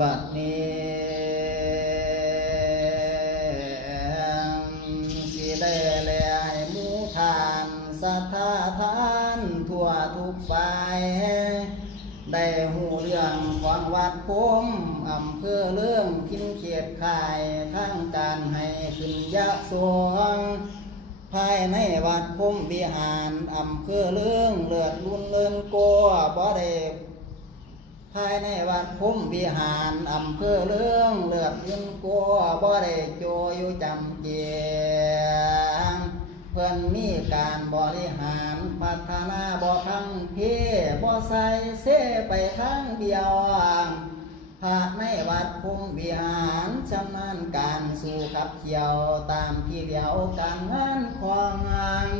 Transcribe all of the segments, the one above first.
บัดนี้สิได้แลให้มูทานสัทธาทานทั่วทุกฝ่ายได้หูเรื่องของวัดพมอำเภอเรื่องพินเขตขายทางการให้ขึ้นยะสวงภายในวัดพุมวิหารอำเภอเรื่องเลือดรุนเลินโกบ่ได้ ภายในวัดพุ่มวิหารอำเภอเลื่องเลือดยืนกัวบ่ได้โจอยู่จำเจียงเพื่อนมีการบริหารพัฒนาบ่พังเพบ่ใส่เสไปทางเดียวพระในวัดพุ่มวิหารชำนาญการสู่ขับเขียวตามที่เดียวการงานความงาน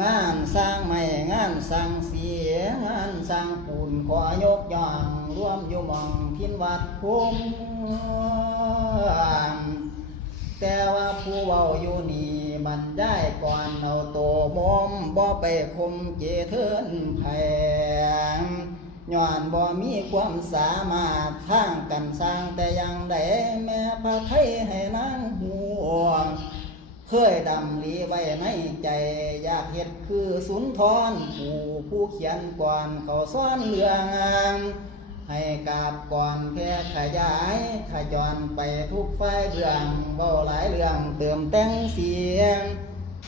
งานสร้างไม้งานสร้างเสียงานสร้างปูนขอยกย่อง รวมอยู่มองพินวัดภูมิแต่ว่าผู้เว้าอยู่นี่บรรยายก่อนเอาโตมอมบ่ไปคมเจเทินแผงย้อนบ่มีความสามารถทางกันสร้างแต่ยังใดแม่พระไทยให้นางห่วงเคยดำลีไว้ในใจ อยากเห็ดคือสุนทรผู้ผู้เขียนก่อนเขาซ่อนเรื่อง ให้กาบก่อนแค่ขยายขจรไปทุกฝ่ายเรื่องเบาหลายเรื่องเติมแต่งเสียง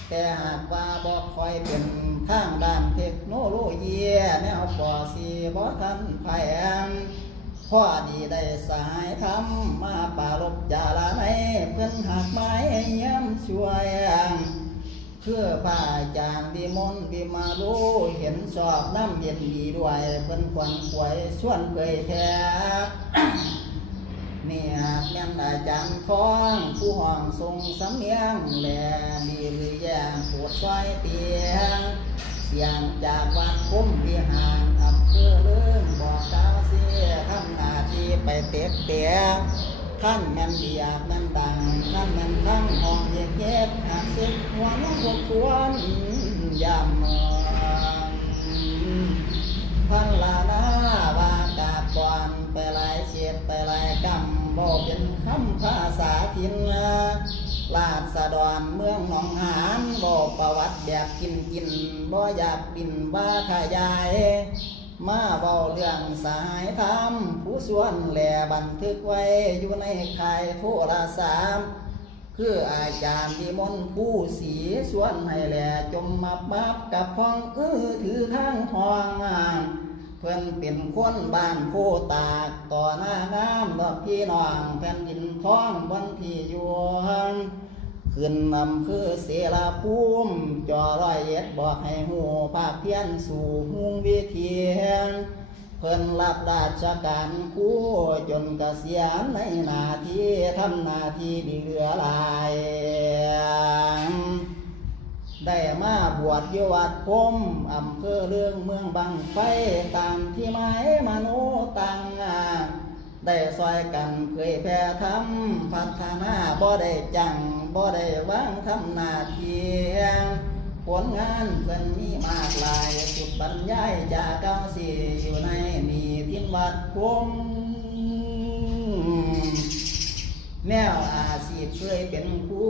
แต่หากว่าบอกคอยเป็นทางด้านเทคโนโลยีแนวปอสีบ่ทันแพงพ่อดีได้สายทำมาป่ารบจาลาในเพื่อนหักไม้เยี่ยมช่วย เพื่อป้าจารย์ดีมนดีมาดูเห็นชอบน้ำเย็นดีด้วยเพื่นควันควยชวนเคยแท้เนี่ยแม่นอาจารย์ฟ้องผู้ห้องทรงสำเนียงแลดีหรือแย่งปวดไฟเตียง เสียงจากวัดคุ้มวิหารอำเภอเลื่องบอกกล่าวเสียทำหน้าที่ไปเต็กเตียานม่นเดียบม่นดังท่านม่นทั้งห้องเย็กเย็ดหากสิบหัวน้องบกควรยามเมืองพันลานาว่ากาบก่อนไปหลายเฉียดไปหลายกำบอกเป็นคำภาษาทินลาดสะดอนเมืองหนองหานบอกประวัติแบบกินกินบ่อยากปินว่าขยาย มาเบาเรื่องสายธรรมผู้ส่วนแหล่บันทึกไว้อยู่ในค่ายโทรสามคืออาจารย์ดีมนผู้สีส่วนให้แหล่จมมาบับกับพ้องอื้อถือข้างห้องเพื่อนเป็นคนบ้านโพตากต่อหน้าน้ำดอกพี่น้องแผ่นดินท้องบนที่อยู่ห่าง ขึ้นนำคือเสลาภูมิจอร้อยเอ็ดบอกให้หูภาคเพียนสู่หุงวิเทียนเพิ่นรับราชการคู่จนเกษียณในหนาที่ทำหนาที่ดีเหลือหลาย ได้มาบวชยวัดพมอำเภอเรื่องเมืองบางไฟตามที่หมายมโนตัง ได้ซอยกันเผยแผ่ทำพัฒนาบ่ได้จังบ่ได้วางทำน้าที่ผลงานเพิ่นมีมากลายสุดบรรยายจากเก้าสี่อยู่ในมีทินวัดพมแนวอาชีพเคยเป็นครู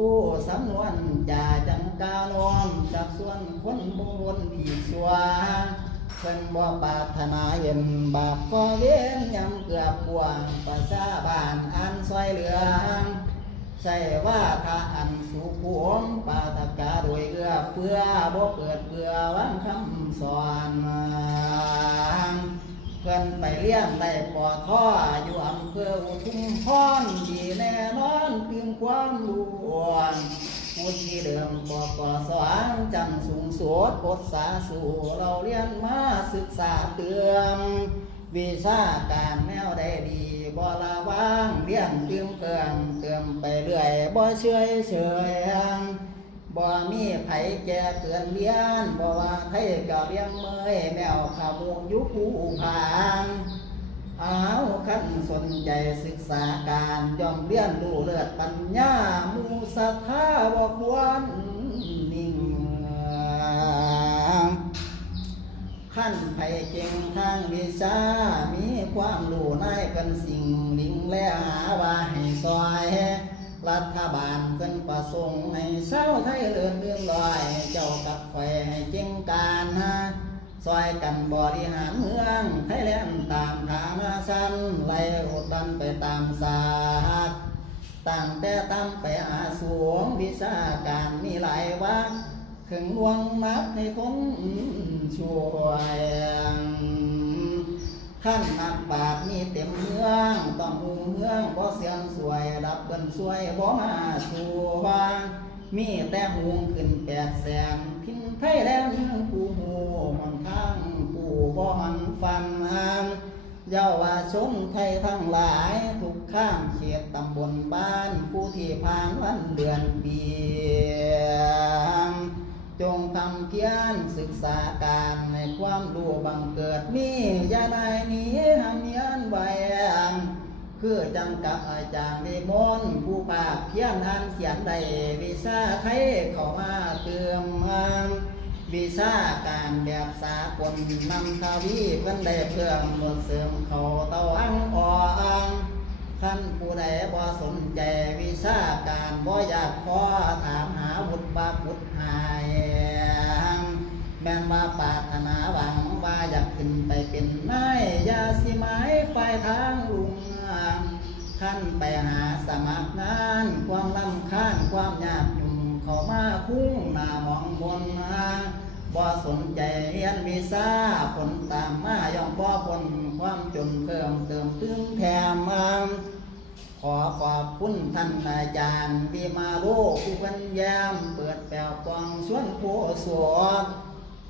สำนวนจ่าจังกาโนมจากส่วนคนบุญผีสัว เพิ่นบ่ปาถนาเห็นบาปก็เว้นยำเกือบปวงประชาบ้านอันซอยเหลืองใช่ว่าถ้าอันสุขวงปาตกาโดยเอื้อเพื่อบ่เกิดเพื่อวังคำสอนเพิ่นไปเลี้ยงได้ปอท่ออยู่อำเภออุทุมพรดีแน่นอนเพียงความรู้ ผู้ที่เดิมปปสองจังสูงสวดปดสาสู่เราเรียนมาศึกษาเตือมวิชาการแนวได้ดีบ่ละว่างเรียนเติมเกิงเติมไปเรื่อยบ่เฉยเฉยบ่มีไผแก่เตือนเรียนบ่ว่าไทยก็เรียงเมยแนวขาวงยุคผู้ผ่าน เอาขันสนใจศึกษาการย่อมเรียนรู้เลือดปัญญามูศรัทธาบ่ควรนิ่งขั้นไผเก่งทางวิชา มีความรู้ในเป็นสิ่งลิงและหาว่าให้ซอย รัฐบาลเพิ่นประสงค์ให้เศร้าไทยเลื่อนเรื่องลอย เจ้ากับไฟให้เก่งการฮะ ซอยกันบริหารเมืองไทยแลนด์ตามทางมาสั้นไล่อุดดันไปตามศาสตร์ตั้งแต่ตามไปหาสวงวิชาการมีหลายวักถึงลวงมักให้คนช่วยขั้นนักบาทมีเต็มเมืองต้องหูเมืองบ่เสียงสวยดับเบินสวยบ่มาสู่วมีแต่หูขึ้นแปดแสนพินไทยแล้วเมืองผู้หู นทางผู้บ่มันฟันหางเยาวชนไทยทั้งหลายทุกข้ามเขตตำบลบ้านผู้ที่ผ่านวันเดือนปีจงทำเพียรศึกษาการในความรู้บังเกิดมีอย่าได้หนีหำเยียนไว้คือจังกับอาจารย์นิมนต์ผู้ปากเพียรอ่านเขียนได้วิชาไทยเข้ามาเติม วิชาการแบบสากลนำทวีเพิ่นได้เพิ่มหมดเสริมเขาเตาอังออังท่านผู้ใดบ่สนใจวิชาการบ่อยากขอถามหาวุฒิบาวุฒิหายแม่นว่าปาถนาหวังว่าอยากขึ้นไปเป็นนายยาสิหมายฝ่ายทางลุงท่านไปหาสมัครงาน ความลำคาญความยากยุ่งเขามาคุ้งหน้ามองบนมา บ่สนใจเรียนวิชาผลตามมาย่อมบ่ผลความจนเพิ่มเติมตึงแถมมาขอขอบคุณท่านอาจารย์ที่มาโลกผู้พันยามเปิดแปลกวางชวนผู้สวด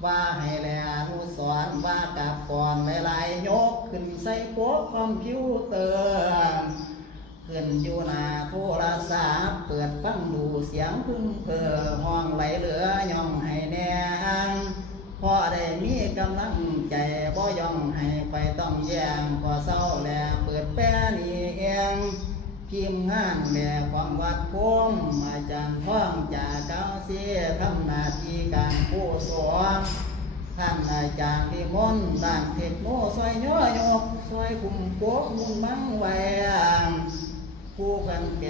ว่าให้แลอนุสรณ์ว่ากับก่อนหลายๆยกขึ้นใส่โป๊คอมพิวเตอร์ ขึ้นอยู่นาโทรศัพท์เปิดฟังดูเสียงพึ่งเพอห้องไหลเหลือย่องให้แน่พอได้มีกำลังใจบ่ย่องให้ไปต้องแยงพอเศร้าแลเปิดแป้นีเองพิมพ์งานแม่ของวัดพมอาจารย์พ่องจากเก้าเสียทำหน้าที่การผู้สอนท่านอาจารย์ที่มนต์ด้านเทคโนซอยย่อยกซอยคุมโป๊ะมุนมังแหวงผู้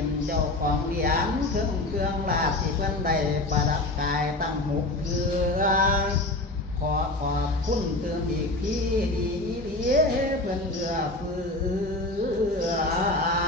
เป็นเจ้าของเหรียญเครื่องเครื่องราชที่เพื่อนได้ประดับกายตั้งหกเครื่องขอขอบคุณเตือนอีกพี่ดีดีเพื่อนเอื้อเฟื้อ